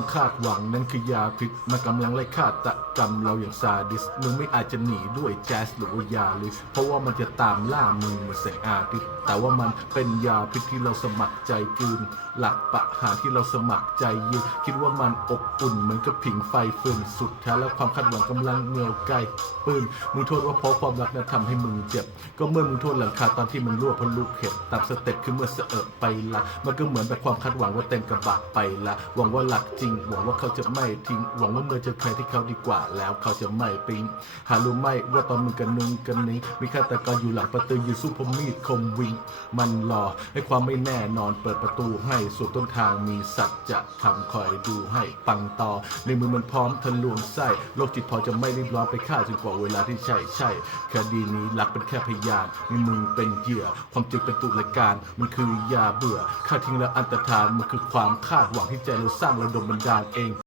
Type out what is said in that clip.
ความคาดหวังนั้นคือยาพิษมันกำลังไล่ฆ่าตะกรรมเราอย่างซาดิสมึงไม่อาจจะหนีด้วยแจ๊สหรือว่ายาลิสเพราะว่ามันจะตามล่ามึงเหมือนแสงอาทิตย์แต่ว่ามันเป็นยาพิษที่เราสมัครใจกืน หลักประหารที่เราสมัครใจยืนคิดว่ามันอบอุ่นเหมือนกับผิงไฟฟืนสุดท้ายแล้วความคาดหวังกำลังเหนียวไกลปืนมึงโทษว่าเพราะความรักนั้นทำให้มึงเจ็บ ก็เมื่อมึงโทษหลังคาตอนที่มันรั่วเพราะลูกเห็บตามสเต็ปคือเมื่อเสอะไปละมันก็เหมือนแบบความคาดหวังว่าเต็มกระบะไปละหวังว่าหลักจริงหวังว่าเขาจะไม่ทิ้งหวังว่าเมื่อเจอใครที่เขาดีกว่า แล้วเขาจะไม่ปิ๊งหารู้ไหมว่าตอนมึงกันนุงกันนี้มีฆาตกรอยู่หลังประตูยืนสู้พมีดคมวิงมันรอให้ความไม่แน่นอนเปิดประตูให้ส่ต้นทางมีสัตว์จะทำคอยดูให้ปังต่อ ในมือมันพร้อมทะลวงไส้โรคจิตพอจะไม่รีบร้อนไปฆ่าจนกว่าเวลาที่ใช่ใช่คดีนี้รักเป็นแค่พยานในมึงเป็นเหยื่อ ความจริงเป็นตุลาการมันคือยาเบื่อฆ่าทิ้งแล้วอันตรธานมันคือความคาดหวังที่ใจเราสร้างระดมบันดาลเอง